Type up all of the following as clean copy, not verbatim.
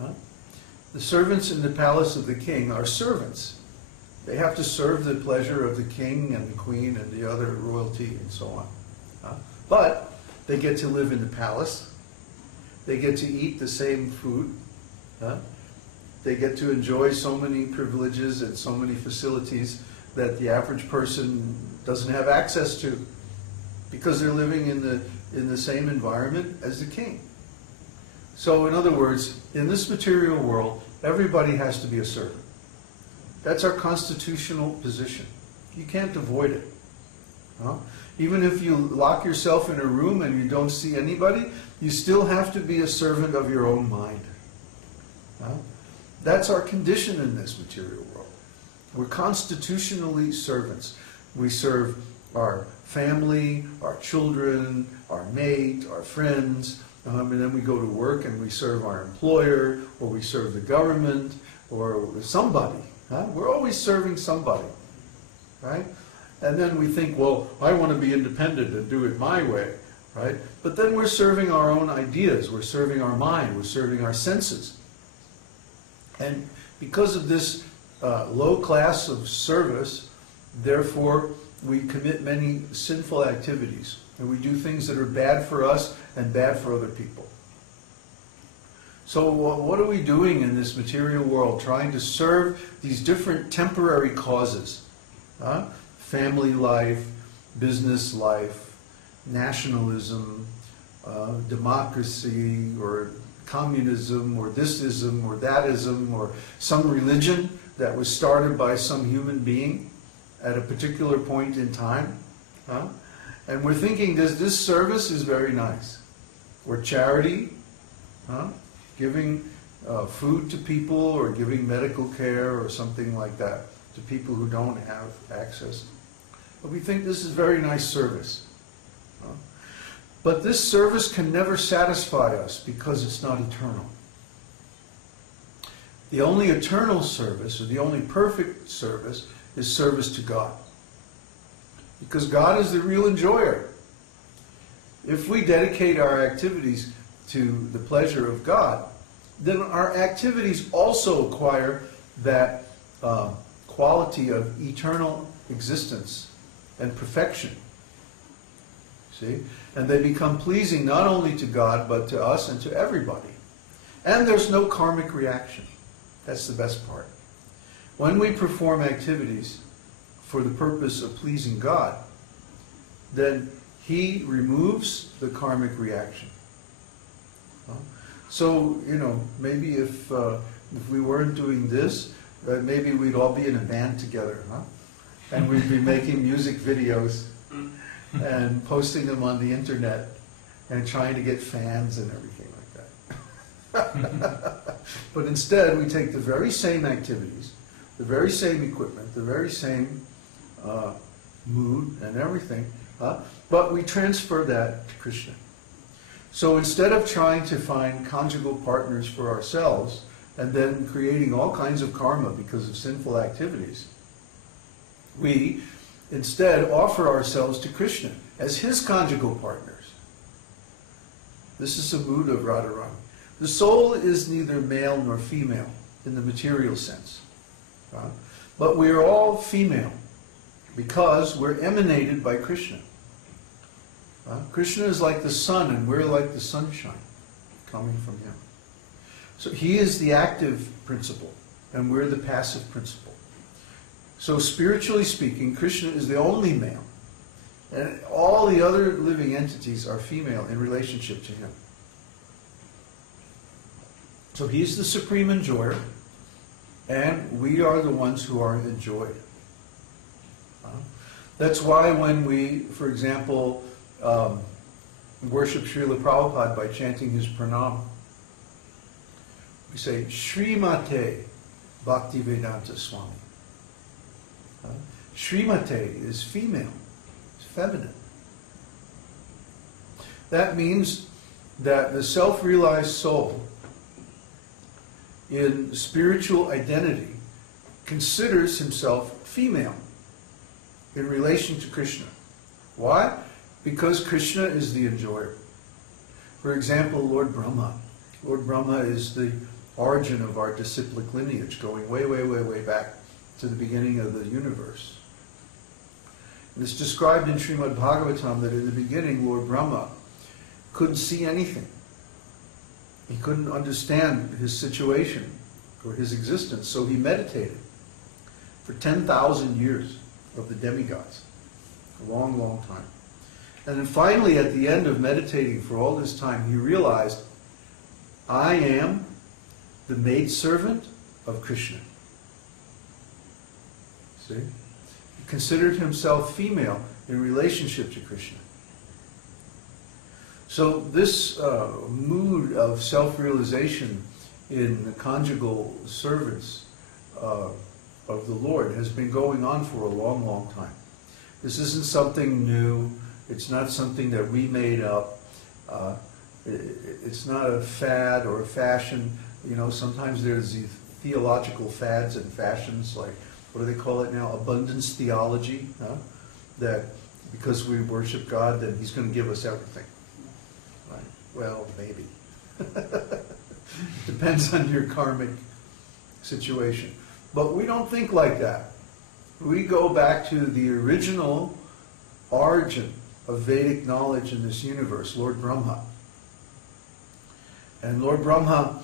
Huh? The servants in the palace of the king are servants. They have to serve the pleasure of the king and the queen and the other royalty and so on. But they get to live in the palace. They get to eat the same food. They get to enjoy so many privileges and so many facilities that the average person doesn't have access to, because they're living in the same environment as the king. So in other words, in this material world, everybody has to be a servant. That's our constitutional position. You can't avoid it. Even if you lock yourself in a room and you don't see anybody, you still have to be a servant of your own mind. That's our condition in this material world. We're constitutionally servants. We serve our family, our children, our mate, our friends, and then we go to work and we serve our employer, or we serve the government, or somebody. We're always serving somebody, right? And then we think, well, I want to be independent and do it my way, right? But then we're serving our own ideas, we're serving our mind, we're serving our senses. And because of this low class of service, therefore, we commit many sinful activities, and we do things that are bad for us and bad for other people. So what are we doing in this material world, trying to serve these different temporary causes? Family life, business life, nationalism, democracy, or communism, or thisism, or thatism, or some religion that was started by some human being at a particular point in time. And we're thinking this service is very nice. Or charity, giving food to people, or giving medical care or something like that to people who don't have access. But we think this is very nice service. But this service can never satisfy us because it's not eternal. The only eternal service, or the only perfect service, is service to God. Because God is the real enjoyer. If we dedicate our activities to the pleasure of God, then our activities also acquire that quality of eternal existence and perfection. See? And they become pleasing not only to God, but to us and to everybody. And there's no karmic reaction. That's the best part. When we perform activities for the purpose of pleasing God, then He removes the karmic reaction. So, maybe if we weren't doing this, maybe we'd all be in a band together, and we'd be making music videos and posting them on the internet and trying to get fans and everything like that. But instead, we take the very same activities, the very same equipment, the very same mood and everything, but we transfer that to Krishna. So instead of trying to find conjugal partners for ourselves and then creating all kinds of karma because of sinful activities, we instead offer ourselves to Krishna as His conjugal partners. This is a mood of Radharani. The soul is neither male nor female in the material sense. But we are all female because we're emanated by Krishna. Krishna is like the sun and we're like the sunshine coming from Him. So He is the active principle and we're the passive principle. So spiritually speaking, Krishna is the only male. And all the other living entities are female in relationship to Him. So He's the supreme enjoyer, and we are the ones who are enjoyed. That's why when we, for example, worship Srila Prabhupada by chanting his pranam, we say, Srimate Bhaktivedanta Swami. Srimate is female, it's feminine. That means that the self-realized soul in spiritual identity considers himself female in relation to Krishna. Why? Because Krishna is the enjoyer. For example, Lord Brahma. Lord Brahma is the origin of our disciplic lineage, going way, way, way, way back to the beginning of the universe. And it's described in Srimad Bhagavatam that in the beginning Lord Brahma couldn't see anything. He couldn't understand his situation or his existence, so he meditated for 10,000 years of the demigods. A long, long time. And then finally, at the end of meditating for all this time, he realized, I am the maidservant of Krishna. See? He considered himself female in relationship to Krishna. So this mood of self-realization in the conjugal service of the Lord has been going on for a long, long time. This isn't something new. It's not something that we made up. It's not a fad or a fashion. You know, sometimes there's these theological fads and fashions, like, what do they call it now? Abundance theology. Huh? That because we worship God, then He's going to give us everything. Right? Well, maybe. Depends on your karmic situation. But we don't think like that. We go back to the original origin of Vedic knowledge in this universe, Lord Brahma. And Lord Brahma,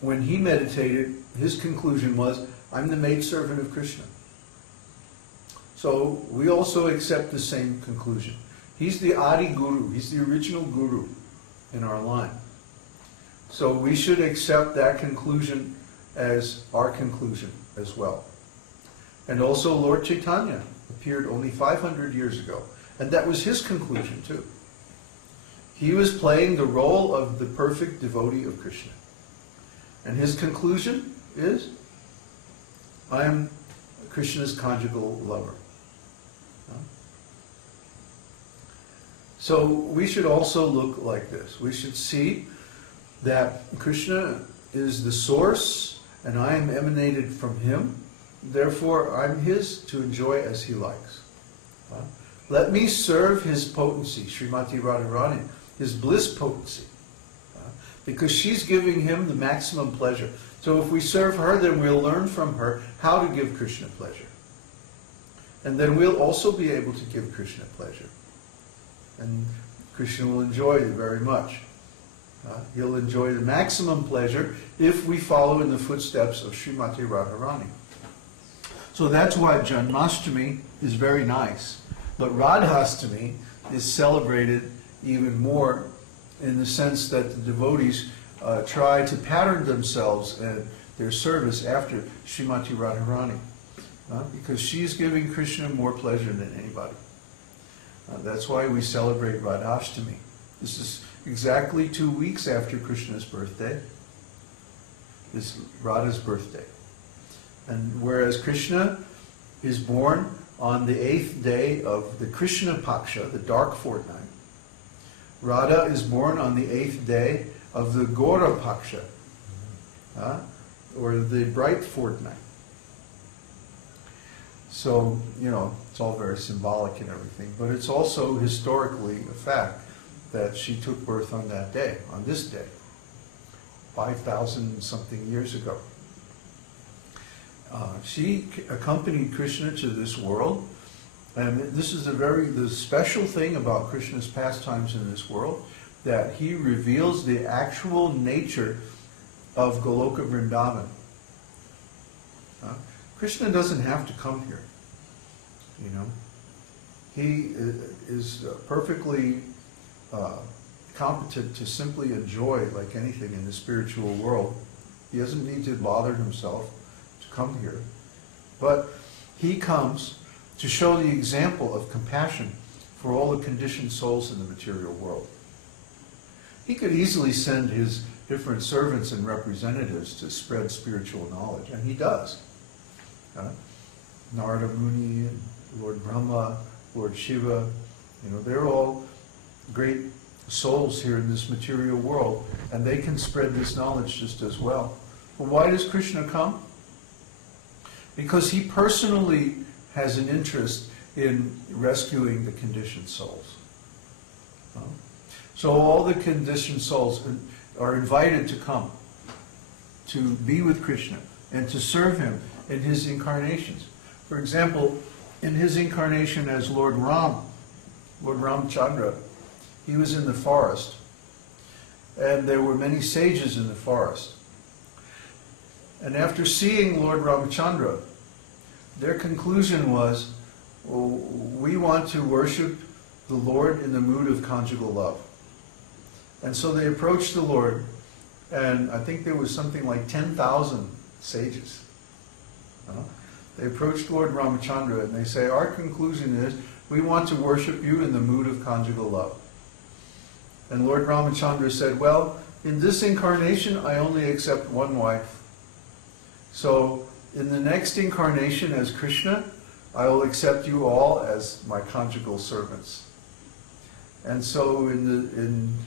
when he meditated, his conclusion was, I'm the maidservant of Krishna. So we also accept the same conclusion. He's the Adi Guru, he's the original Guru in our line. So we should accept that conclusion as our conclusion as well. And also Lord Chaitanya appeared only 500 years ago. And that was his conclusion too. He was playing the role of the perfect devotee of Krishna. And his conclusion is, I am Krishna's conjugal lover. So we should also look like this. We should see that Krishna is the source and I am emanated from him. Therefore, I'm his to enjoy as he likes. Let me serve his potency, Srimati Radharani, his bliss potency. Because she's giving him the maximum pleasure. So if we serve her, then we'll learn from her how to give Krishna pleasure. And then we'll also be able to give Krishna pleasure. And Krishna will enjoy it very much. He'll enjoy the maximum pleasure if we follow in the footsteps of Srimati Radharani. So that's why Janmashtami is very nice. But Radhastami is celebrated even more in the sense that the devotees try to pattern themselves and their service after Srimati Radharani. Because she's giving Krishna more pleasure than anybody. That's why we celebrate Radhastami. This is exactly 2 weeks after Krishna's birthday. It's Radha's birthday. And whereas Krishna is born on the 8th day of the Krishna Paksha, the dark fortnight, Radha is born on the 8th day of the Gora Paksha, or the bright fortnight. So, you know, it's all very symbolic and everything, but it's also historically a fact that she took birth on that day, on this day, 5,000 something years ago. She accompanied Krishna to this world, and this is the special thing about Krishna's pastimes in this world, that he reveals the actual nature of Goloka Vrindavan. Krishna doesn't have to come here, you know. He is perfectly competent to simply enjoy like anything in the spiritual world. He doesn't need to bother himself to come here. But he comes to show the example of compassion for all the conditioned souls in the material world. He could easily send his different servants and representatives to spread spiritual knowledge, and he does. Narada Muni, Lord Brahma, Lord Shiva, you know, they're all great souls here in this material world, and they can spread this knowledge just as well. But why does Krishna come? Because he personally has an interest in rescuing the conditioned souls. So all the conditioned souls are invited to come to be with Krishna and to serve him in his incarnations. For example, in his incarnation as Lord Ramchandra, he was in the forest, and there were many sages in the forest. And after seeing Lord Ramchandra, their conclusion was, well, we want to worship the Lord in the mood of conjugal love. And so they approached the Lord, and I think there was something like 10,000 sages. They approached Lord Ramchandra and they say, our conclusion is, we want to worship you in the mood of conjugal love. And Lord Ramchandra said, well, in this incarnation I only accept one wife. So in the next incarnation as Krishna, I will accept you all as my conjugal servants. And so in